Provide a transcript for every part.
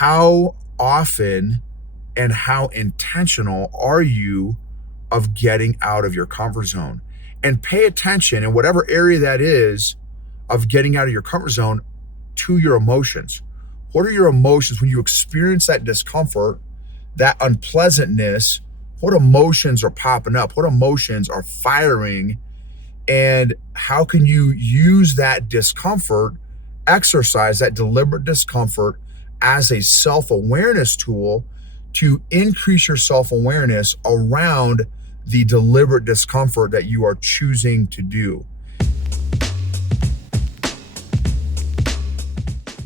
how often and how intentional are you of getting out of your comfort zone? And pay attention in whatever area that is of getting out of your comfort zone to your emotions. What are your emotions when you experience that discomfort, that unpleasantness? What emotions are popping up? What emotions are firing? And how can you use that discomfort, exercise that deliberate discomfort as a self-awareness tool to increase your self-awareness around the deliberate discomfort that you are choosing to do?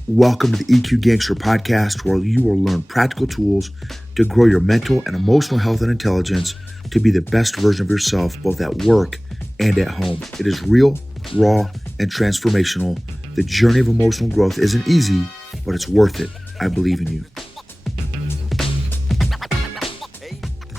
Welcome to the EQ Gangster podcast, where you will learn practical tools to grow your mental and emotional health and intelligence to be the best version of yourself, both at work and at home. It is real, raw, and transformational. The journey of emotional growth isn't easy, but it's worth it. I believe in you.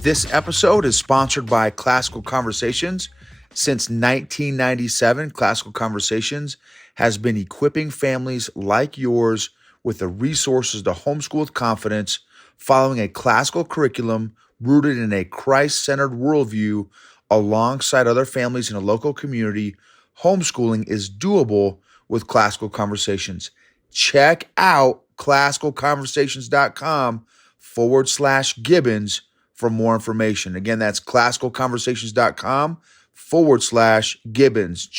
This episode is sponsored by Classical Conversations. Since 1997, Classical Conversations has been equipping families like yours with the resources to homeschool with confidence, following a classical curriculum rooted in a Christ-centered worldview alongside other families in a local community. Homeschooling is doable with Classical Conversations. Check out classicalconversations.com/Gibbons for more information. Again, that's classicalconversations.com/Gibbons,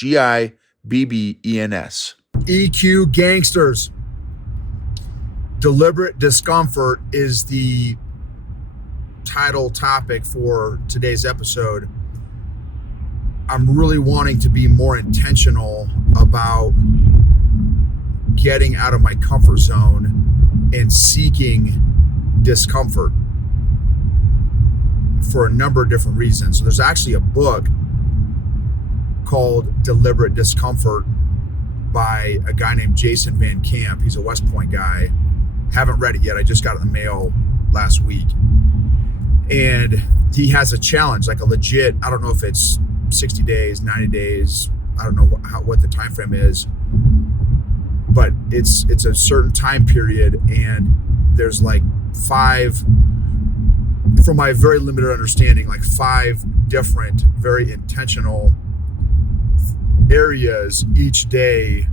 Gibbens. EQ Gangsters. Deliberate discomfort is the title topic for today's episode. I'm really wanting to be more intentional about getting out of my comfort zone and seeking discomfort for a number of different reasons. So there's actually a book called Deliberate Discomfort by a guy named Jason Van Camp. He's a West Point guy. Haven't read it yet. I just got it in the mail last week. And he has a challenge, like a legit, I don't know if it's 60 days, 90 days, I don't know what the time frame is, but it's a certain time period, and there's like five, from my very limited understanding, like 5 different, very intentional areas each day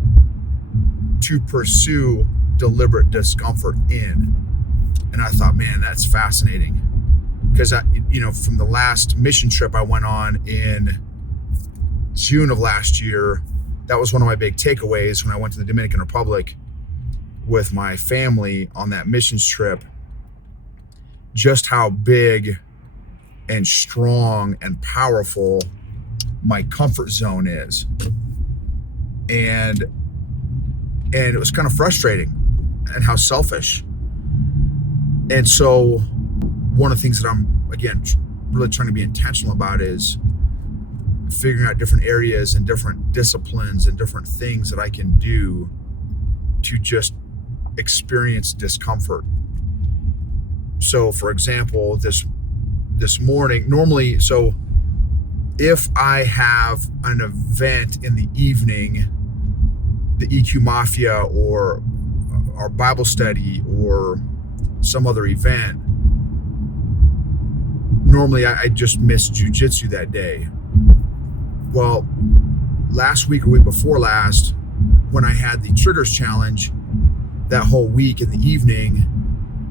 to pursue deliberate discomfort in. And I thought, man, that's fascinating, because from the last mission trip I went on in June of last year, that was one of my big takeaways when I went to the Dominican Republic with my family on that missions trip, just how big and strong and powerful my comfort zone is. And it was kind of frustrating, and how selfish. And so one of the things that I'm, again, really trying to be intentional about is figuring out different areas and different disciplines and different things that I can do to just experience discomfort. So for example, this morning, normally, so if I have an event in the evening, the EQ Mafia or our Bible study or some other event, normally I just miss jujitsu that day. Well, last week or week before last, when I had the Triggers Challenge, that whole week in the evening,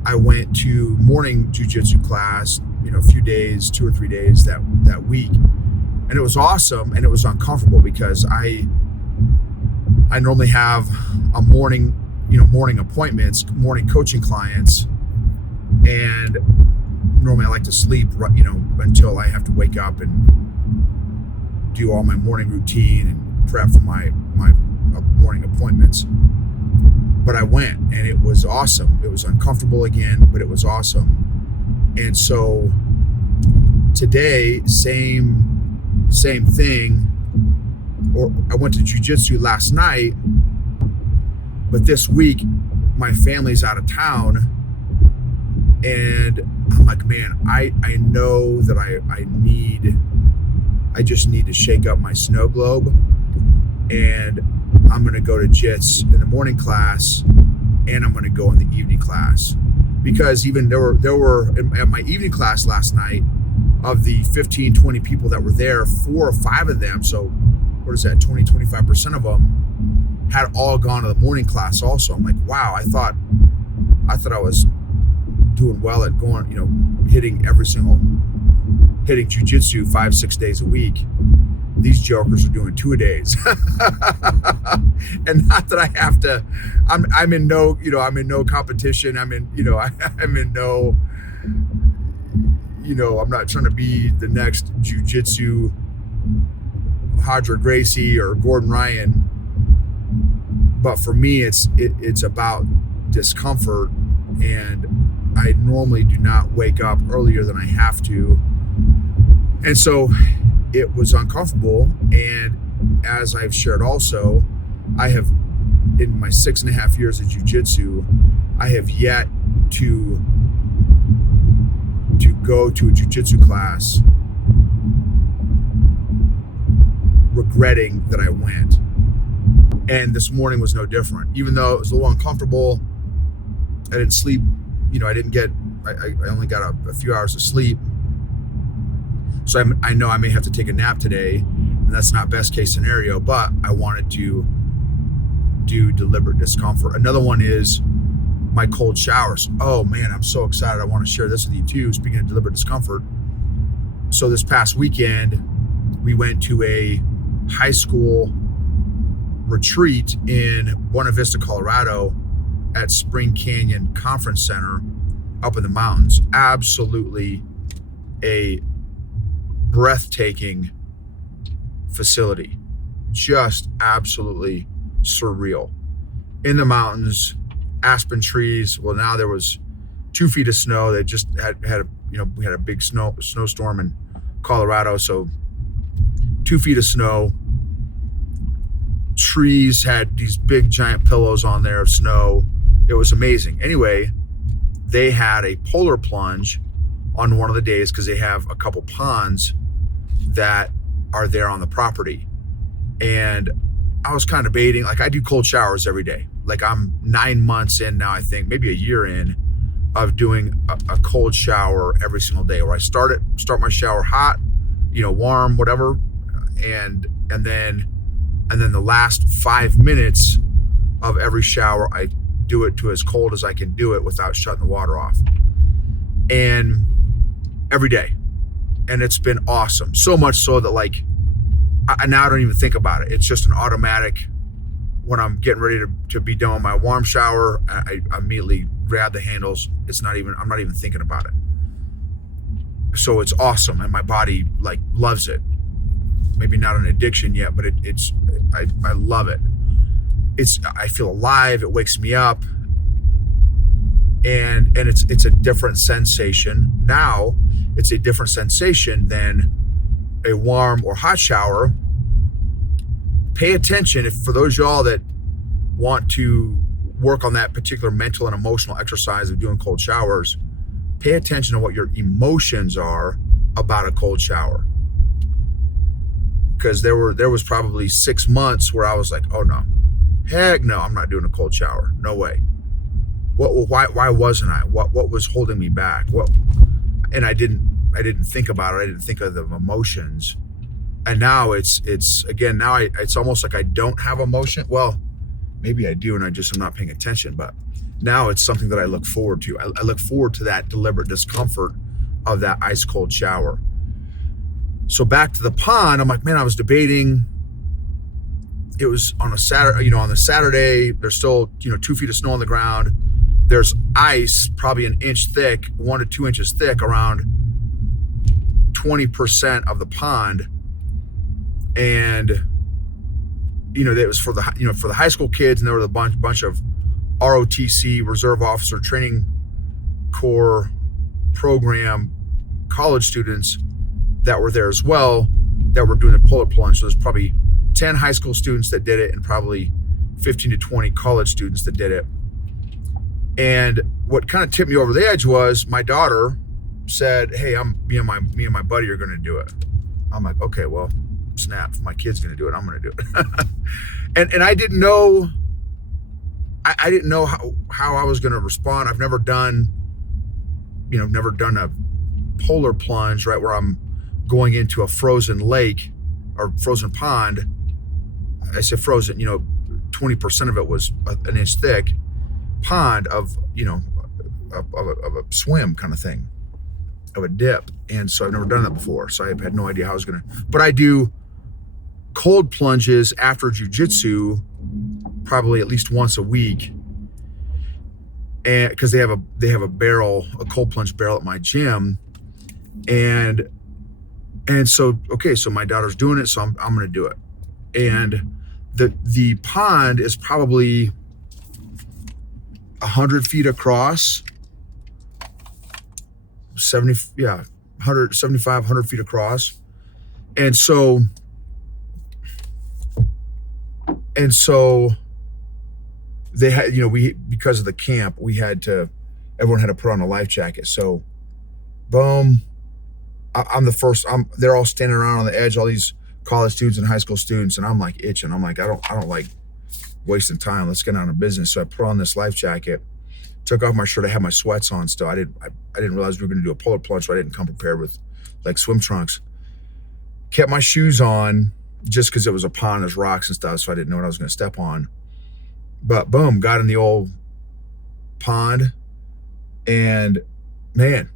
I went to morning jujitsu class, a few days, 2 or 3 days that week. And it was awesome, and it was uncomfortable because I normally have a morning appointments, morning coaching clients, and normally I like to sleep, until I have to wake up and do all my morning routine and prep for my morning appointments. But I went, and it was awesome. It was uncomfortable again, but it was awesome. And so today, same thing. Or I went to jujitsu last night, but this week my family's out of town, and I'm like, man, I know that I just need to shake up my snow globe, and I'm going to go to jits in the morning class, and I'm going to go in the evening class. because even there were at my evening class last night, of the 15, 20 people that were there, 4 or 5 of them, so what is that, 20, 25% of them had all gone to the morning class also. I'm like, wow, I thought I was doing well at going, hitting jujitsu 5-6 days a week. These jokers are doing 2 a days. And not that I have to, I'm in no, I'm in no competition. I'm in no, I'm not trying to be the next jujitsu Hadra Gracie or Gordon Ryan. But for me, it's about discomfort, and I normally do not wake up earlier than I have to. And so it was uncomfortable. And as I've shared also, I have, in my 6.5 years of jiu-jitsu, I have yet to go to a jiu-jitsu class regretting that I went. And this morning was no different. Even though it was a little uncomfortable, I didn't sleep, I only got a few hours of sleep. So I know I may have to take a nap today, and that's not best case scenario, but I wanted to do deliberate discomfort. Another one is my cold showers. Oh man, I'm so excited. I want to share this with you too. Speaking of deliberate discomfort. So this past weekend, we went to a high school retreat in Buena Vista, Colorado at Spring Canyon Conference Center up in the mountains. Absolutely a breathtaking facility. Just absolutely surreal. In the mountains, aspen trees. Well, now there was 2 feet of snow. They just had we had a big snowstorm in Colorado, so 2 feet of snow. Trees had these big giant pillows on there of snow. It was amazing. Anyway, they had a polar plunge on one of the days because they have a couple ponds that are there on the property. And I was kind of debating, like I do cold showers every day. Like I'm 9 months in now, I think, maybe a year in, of doing a cold shower every single day, where I start my shower hot, warm, whatever. And then the last 5 minutes of every shower, I do it to as cold as I can do it without shutting the water off. And every day. And it's been awesome. So much so that I now don't even think about it. It's just an automatic. When I'm getting ready to be done with my warm shower, I immediately grab the handles. I'm not even thinking about it. So it's awesome. And my body loves it. Maybe not an addiction yet, but I love it. I feel alive. It wakes me up. And it's a different sensation. Now it's a different sensation than a warm or hot shower. Pay attention, for those of y'all that want to work on that particular mental and emotional exercise of doing cold showers, pay attention to what your emotions are about a cold shower. Because there was probably 6 months where I was like, oh no, heck no, I'm not doing a cold shower. No way. Why wasn't I? What was holding me back? And I didn't think about it. I didn't think of the emotions. And now it's almost like I don't have emotion. Well, maybe I do, and I'm not paying attention. But now it's something that I look forward to. I look forward to that deliberate discomfort of that ice cold shower. So back to the pond, I'm like, man, I was debating. It was on a Saturday, on the Saturday, there's still, 2 feet of snow on the ground. There's ice, probably 1 inch thick, 1 to 2 inches thick, around 20% of the pond. And, it was for the high school kids, and there were a bunch of ROTC, Reserve Officer Training Corps program college students that were there as well, that were doing the polar plunge. So there's probably 10 high school students that did it, and probably 15 to 20 college students that did it. And what kind of tipped me over the edge was my daughter said, hey, me and my buddy are going to do it. I'm like, okay, well, snap, if my kid's going to do it, I'm going to do it. and I didn't know, I didn't know how I was going to respond. I've never done never done a polar plunge, right, where I'm going into a frozen lake or frozen pond. I say frozen, 20% of it was an inch thick pond of, of a swim kind of thing, of a dip. And so I've never done that before. So I had no idea how I was going to, but I do cold plunges after jiu-jitsu probably at least once a week. And because they have a barrel, a cold plunge barrel at my gym. And so, okay, so my daughter's doing it, so I'm going to do it. And the pond is probably 100 feet across, 100 feet across. And so they had, because of the camp, everyone had to put on a life jacket. So boom, I'm the first, they're all standing around on the edge, all these college students and high school students. And I'm like itching. I'm like, I don't like wasting time. Let's get on to business. So I put on this life jacket, took off my shirt. I had my sweats on still. I didn't realize we were going to do a polar plunge, so I didn't come prepared with like swim trunks. Kept my shoes on just because it was a pond, there's rocks and stuff, so I didn't know what I was going to step on. But boom, got in the old pond, and man,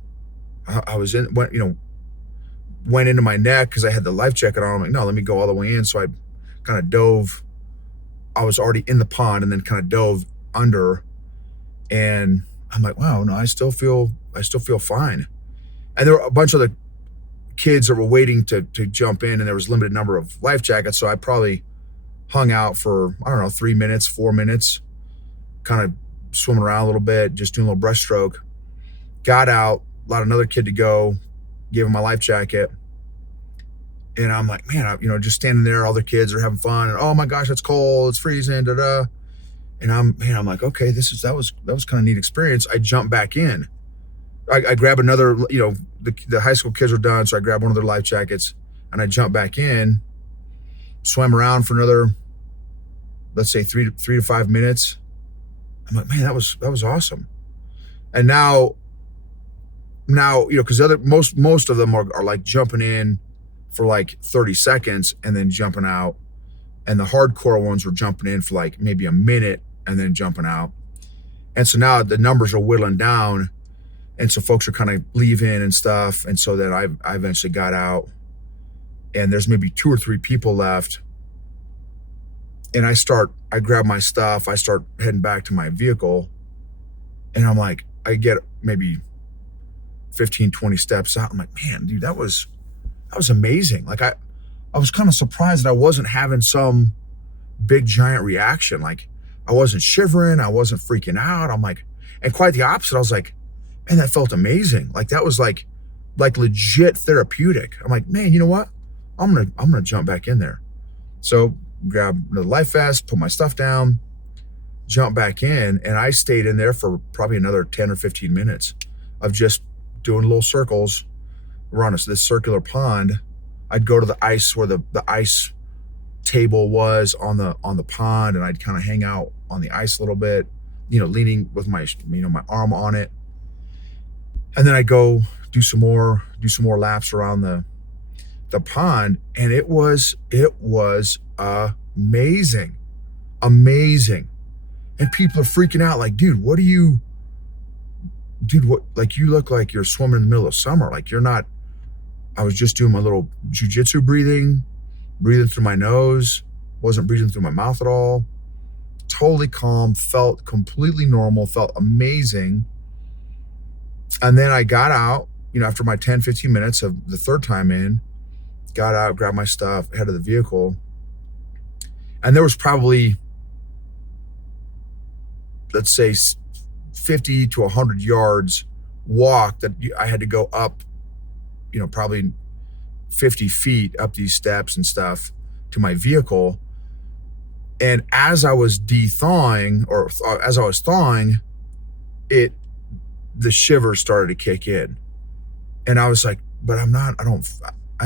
I was went into my neck because I had the life jacket on. I'm like, no, let me go all the way in. So I kind of dove. I was already in the pond and then kind of dove under, and I'm like, wow, no, I still feel fine. And there were a bunch of the kids that were waiting to jump in, and there was a limited number of life jackets. So I probably hung out for, 3 minutes, 4 minutes, kind of swimming around a little bit, just doing a little breaststroke. Got out, allowed another kid to go, gave him my life jacket. And I'm like, man, just standing there, all the kids are having fun, and oh my gosh, it's cold, it's freezing, da-da. And I'm like, okay, that was kind of neat experience. I jumped back in. I grab another, the high school kids are done, so I grab one of their life jackets and I jump back in, swam around for another, let's say 3 to 5 minutes. I'm like, man, that was awesome. And now, because most of them are like jumping in for like 30 seconds and then jumping out. And the hardcore ones were jumping in for like maybe a minute and then jumping out. And so now the numbers are whittling down. And so folks are kind of leaving and stuff. And so then I eventually got out, and there's maybe 2 or 3 people left. And I grab my stuff. I start heading back to my vehicle, and I'm like, I get maybe 15, 20 steps out. I'm like, man, dude, that was amazing. Like I was kind of surprised that I wasn't having some big giant reaction. Like I wasn't shivering. I wasn't freaking out. I'm like, and quite the opposite. I was like, man, that felt amazing. Like that was like legit therapeutic. I'm like, man, you know what? I'm gonna jump back in there. So grab the life vest, put my stuff down, jump back in, and I stayed in there for probably another 10 or 15 minutes of just doing little circles around this circular pond. I'd go to the ice where the ice table was on the pond, and I'd kind of hang out on the ice a little bit, leaning with my my arm on it. And then I go do some more laps around the pond, and it was amazing. And people are freaking out like, dude, what, like you look like you're swimming in the middle of summer. Like you're not. I was just doing my little jiu-jitsu breathing through my nose, wasn't breathing through my mouth at all. Totally calm, felt completely normal, felt amazing. And then I got out, after my 10, 15 minutes of the third time in, got out, grabbed my stuff, headed to the vehicle. And there was probably, let's say 50 to 100 yards walk that I had to go up, probably 50 feet up these steps and stuff to my vehicle. And as I was thawing, the shivers started to kick in. And I was like, but I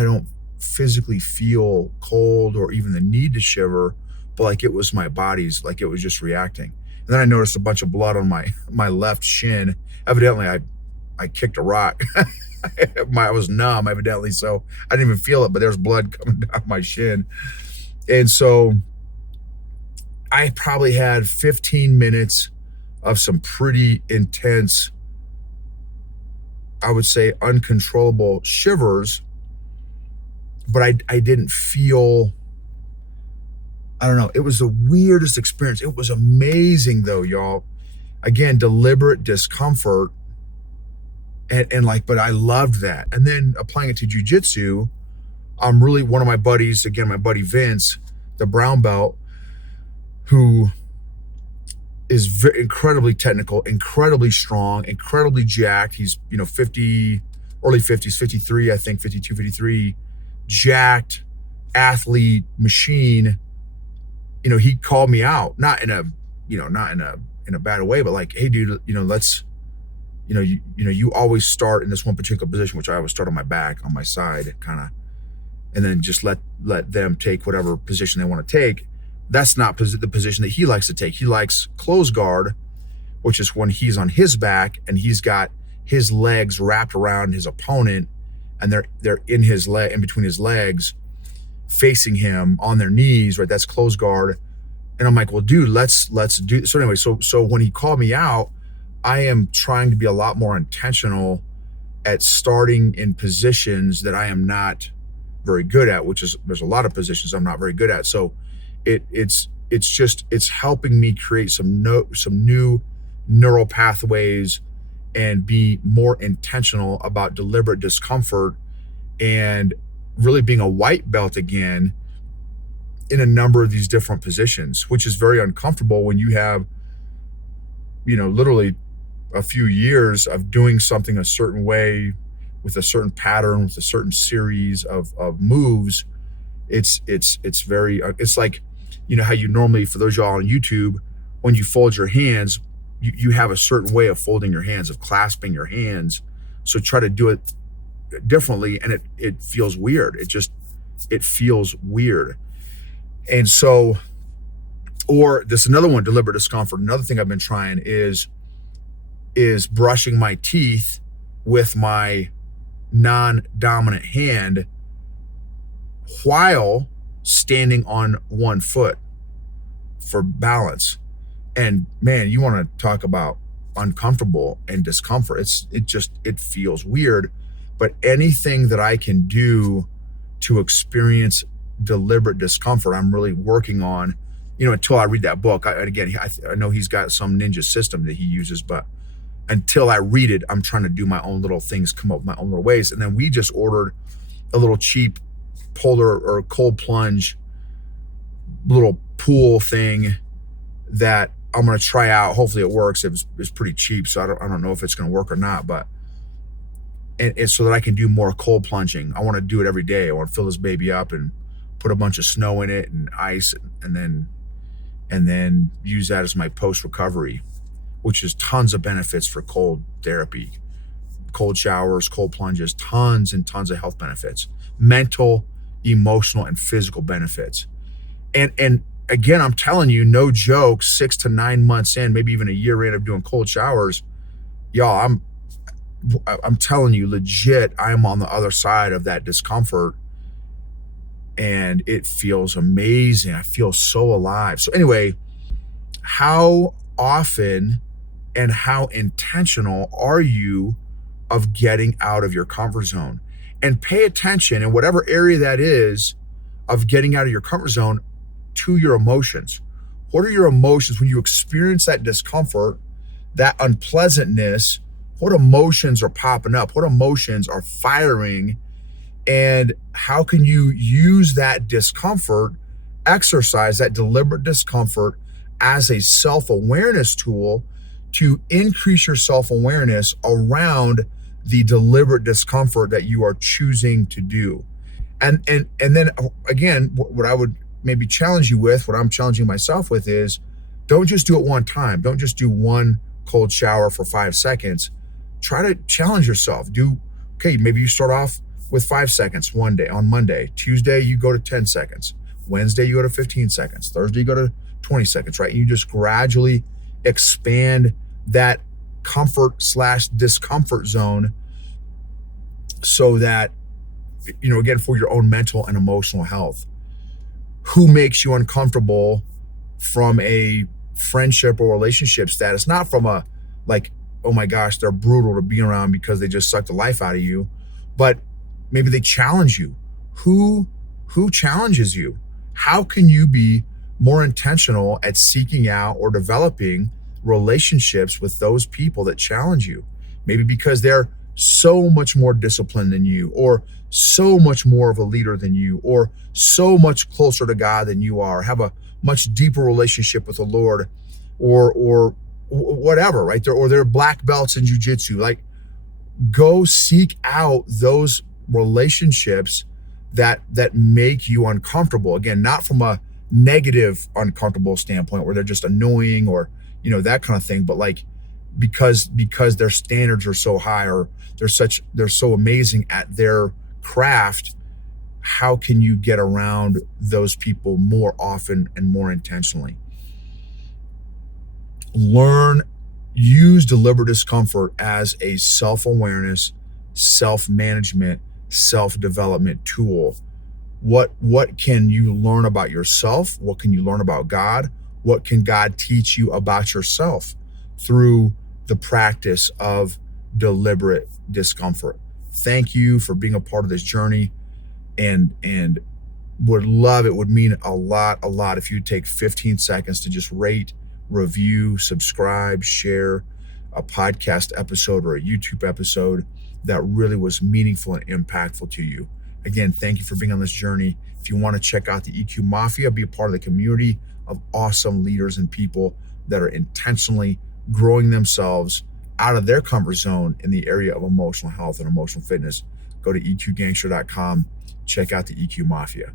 don't physically feel cold or even the need to shiver, but like it was my body's, like it was just reacting. And then I noticed a bunch of blood on my left shin. Evidently I I kicked a rock. I was numb, evidently, so I didn't even feel it, but there's blood coming down my shin. And so I probably had 15 minutes of some pretty intense, I would say, uncontrollable shivers, but I didn't feel, I don't know, it was the weirdest experience. It was amazing though, y'all. Again, deliberate discomfort. And like, but I loved that. And then applying it to jujitsu, I'm really, one of my buddies, again, my buddy Vince, the brown belt, who is incredibly technical, incredibly strong, incredibly jacked. He's, 50, early 50s, 53, I think, 52, 53, jacked, athlete, machine. He called me out, not in a, not in a bad way, but like, hey dude, let's, you always start in this one particular position, which I always start on my back, on my side, kind of, and then just let them take whatever position they want to take. That's not the position that he likes to take. He likes close guard, which is when he's on his back and he's got his legs wrapped around his opponent, and they're in his leg, in between his legs, facing him on their knees, right? That's close guard. And I'm like, well, dude, let's do. So anyway, so when he called me out, I am trying to be a lot more intentional at starting in positions that I am not very good at, which is, there's a lot of positions I'm not very good at. So it's helping me create some new neural pathways and be more intentional about deliberate discomfort and really being a white belt again in a number of these different positions, which is very uncomfortable when you have, literally a few years of doing something a certain way with a certain pattern, with a certain series of moves. It's very, it's like, how you normally, for those y'all on YouTube, when you fold your hands, you have a certain way of folding your hands, of clasping your hands. So try to do it differently, and it feels weird. It feels weird. And so, or this another one, deliberate discomfort. Another thing I've been trying is brushing my teeth with my non-dominant hand while standing on one foot for balance. And man, you want to talk about uncomfortable and discomfort. It feels weird, but anything that I can do to experience deliberate discomfort, I'm really working on, until I read that book. I know he's got some ninja system that he uses, but until I read it, I'm trying to do my own little things, come up with my own little ways. And then we just ordered a little cheap polar or cold plunge little pool thing that I'm going to try out. Hopefully it works. It's pretty cheap, so I don't know if it's going to work or not, but and so that I can do more cold plunging. I want to do it every day. I want to fill this baby up and put a bunch of snow in it and ice, and then use that as my post recovery, which is tons of benefits for cold therapy, cold showers, cold plunges, tons and tons of health benefits, mental, emotional, and physical benefits. And again, I'm telling you, no joke, 6 to 9 months in, maybe even a year in of doing cold showers, y'all, I'm telling you, legit, I'm on the other side of that discomfort, and it feels amazing. I feel so alive. So anyway, how often and how intentional are you of getting out of your comfort zone? And pay attention in whatever area that is of getting out of your comfort zone to your emotions. What are your emotions when you experience that discomfort, that unpleasantness? What emotions are popping up? What emotions are firing? And how can you use that discomfort, exercise that deliberate discomfort as a self-awareness tool to increase your self-awareness around the deliberate discomfort that you are choosing to do? And then again, what I would maybe challenge you with, what I'm challenging myself with, is don't just do it one time. Don't just do one cold shower for 5 seconds. Try to challenge yourself. Okay, maybe you start off with 5 seconds one day on Monday. Tuesday, you go to 10 seconds. Wednesday, you go to 15 seconds. Thursday, you go to 20 seconds, right? And you just gradually expand that comfort/discomfort zone, so that, again, for your own mental and emotional health. Who makes you uncomfortable from a friendship or relationship status? Not from a, like, oh my gosh, they're brutal to be around because they just suck the life out of you, but maybe they challenge you. Who challenges you? How can you be more intentional at seeking out or developing relationships with those people that challenge you? Maybe because they're so much more disciplined than you, or so much more of a leader than you, or so much closer to God than you are, have a much deeper relationship with the Lord, or whatever, right? Or they're black belts in jujitsu. Like, go seek out those relationships that make you uncomfortable. Again, not from a negative uncomfortable standpoint where they're just annoying, or that kind of thing, but like, because their standards are so high, or they're so amazing at their craft. How can you get around those people more often and more intentionally? Use deliberate discomfort as a self-awareness, self-management, self-development tool. What can you learn about yourself? What can you learn about God? What can God teach you about yourself through the practice of deliberate discomfort? Thank you for being a part of this journey, and would mean a lot if you take 15 seconds to just rate, review, subscribe, share a podcast episode or a YouTube episode that really was meaningful and impactful to you. Again, thank you for being on this journey. If you want to check out the EQ Mafia, be a part of the community of awesome leaders and people that are intentionally growing themselves out of their comfort zone in the area of emotional health and emotional fitness, go to EQgangster.com. Check out the EQ Mafia.